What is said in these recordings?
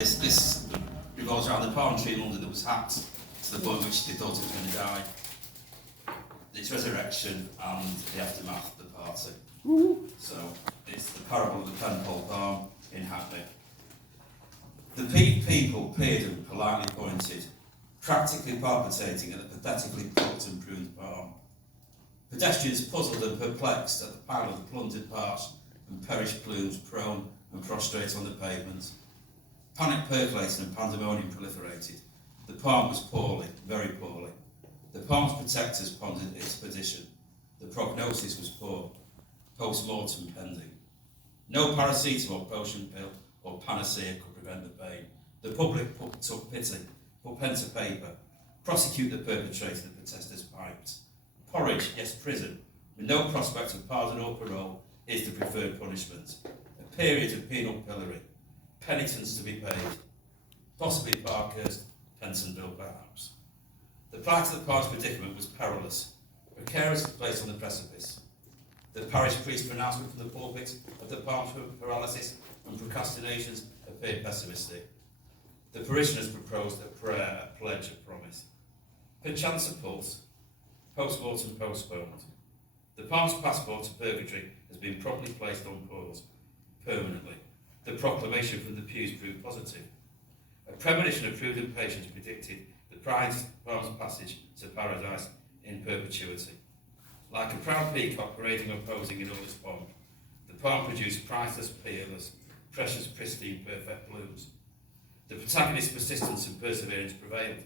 This revolves around the palm tree in London that was hacked to the point in which they thought it was going to die. Its resurrection and the aftermath of the party. So it's the parable of the PENPOLL palm in Hackney. The people peered and politely pointed, practically palpitating at the pathetically plucked and pruned palm. Pedestrians puzzled and perplexed at the pile of the plundered parts and perished plumes prone and prostrate on the pavement. Panic percolated and pandemonium proliferated. The palm was poorly, very poorly. The palm's protectors pondered its position. The prognosis was poor. Post-mortem pending. No paracetamol, potion pill or panacea could prevent the pain. The public took pity, put pen to paper, prosecute the perpetrator, the protesters piped. Porridge, yes prison, with no prospect of pardon or parole, is the preferred punishment. A period of penal pillory, penitence to be paid, possibly Parkhurst, Pensonville perhaps. The plight of the palm's predicament was perilous, precariously placed on the precipice. The parish priest's pronouncement from the pulpit of the palm's paralysis and procrastinations appeared pessimistic. The parishioners proposed a prayer, a pledge of promise. Perchance a pulse, post-mortem postponed. The palm's passport to purgatory has been properly placed on pause, permanently. The proclamation from the pews proved positive. A premonition of prudent patience predicted the palm's passage to paradise in perpetuity. Like a proud peacock parading or posing in all its pomp, the palm produced priceless, peerless, precious, pristine, perfect blooms. The protagonist's persistence and perseverance prevailed.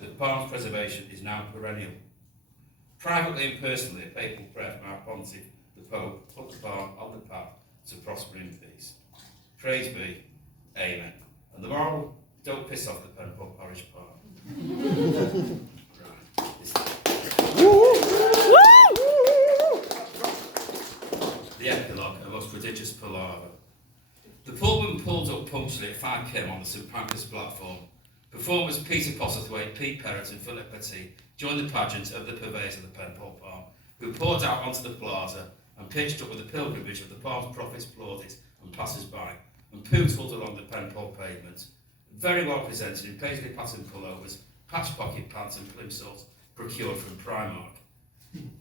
The palm's preservation is now perennial. Privately and personally, a papal prayer from our pontiff, the Pope, put the palm on the path to prosper in peace. Praise be, Amen. And the moral, don't piss off the PENPOLL parish palm. The epilogue, a most prodigious palaver. The pullman pulled up punctually at 5 p.m. on the St Pancras platform. Performers Peter Postlethwaite, Pete Perrott and Philip Petit joined the pageant of the purveyors of the PENPOLL palm, who poured out onto the plaza and pitched up with the pilgrimage of the palm's prophets, plaudits and passers-by, and pootled along the PENPOLL pavement, very well presented in paisley patterned pullovers, patch pocket pants and plimsolls procured from Primark.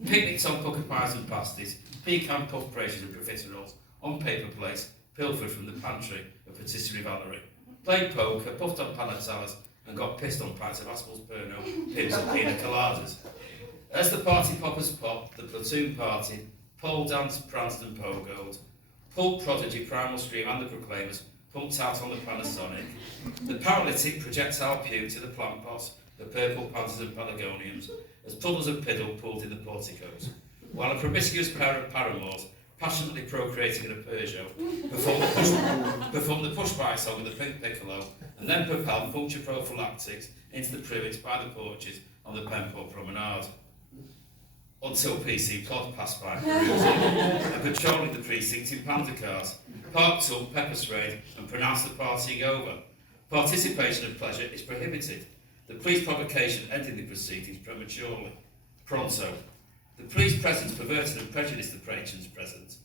Picnics on pucker pies and pasties, pecan puff braces and profiteroles, on paper plates, pilfered from the pantry of Patisserie Valerie, played poker, puffed on panatellas, and got pissed on pints of Aspel's Pernod, pips and pina coladas. As the party poppers popped, the platoon partied, pole danced, pranced and pogoed. Pulp Prodigy, Primal Scream and the Proclaimers pumped out on the Panasonic. The paralytic projectile pew to the plant pots, the purple panthers and pelargoniums, as puddles of piddle pooled in the porticos, while a promiscuous pair of paramours, passionately procreating in a Peugeot, performed the push-bike song of the Pink Piccolo, and then propelled puncture prophylactics into the privets by the porches on the PENPOLL promenade. Until PC Plod passed by, and patrolling the precinct in panda cars, parked up, pepper sprayed, and pronounced the partying over. Participation of pleasure is prohibited. The police provocation ending the proceedings prematurely. Pronto. The police presence perverted and prejudiced the patrons present.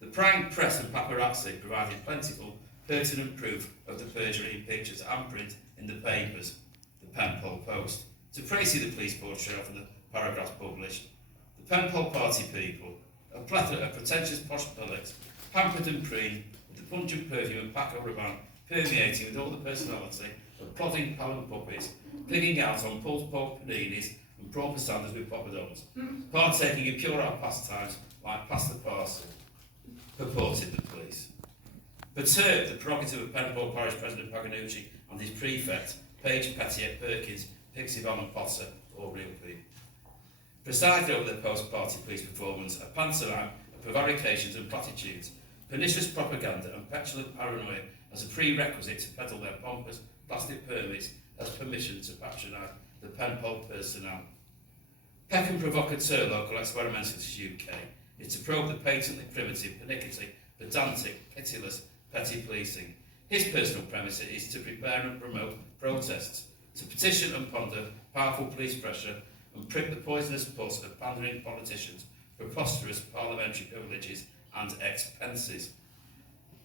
The prying press and paparazzi provided plentiful, pertinent proof of the perjury in pictures and print in the papers, the PENPOLL Post. To praise the police portrayal from the paragraphs published, the PENPOLL party people, a plethora of pretentious posh bullocks, pampered and preened, with the pungent perfume of Paco Rabanne permeating with all the personality of plodding pallid puppies, pigging out on pulled pork paninis and proper sanders with poppadoms, partaking in puerile pastimes like pass the parcel, purported the police. Perturbed, the prerogative of PENPOLL Parish President Paganucci and his prefect, Page, Petiet, Perkins, Pixie Bomb and Potter, all real people. Presided over the post-party police performance, a pantomime of prevarications and platitudes, pernicious propaganda and petulant paranoia as a prerequisite to peddle their pompous plastic permits as permission to patronise the PENPOLL personnel. Peckham provocateur local experimentalist UK is to probe the patently primitive, pernickety, pedantic, pitiless, petty policing. His personal premise is to prepare and promote protests, to petition and ponder powerful police pressure and prick the poisonous pus of pandering politicians, preposterous parliamentary privileges and expenses.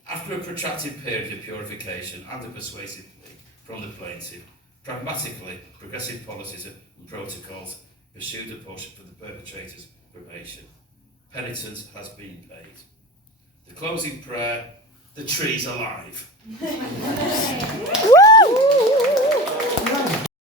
After a protracted period of purification and a persuasive plea from the plaintiff, pragmatically, progressive policies and protocols pursued a push for the perpetrator's probation. Penitence has been paid. The closing prayer, the tree's alive. Woo!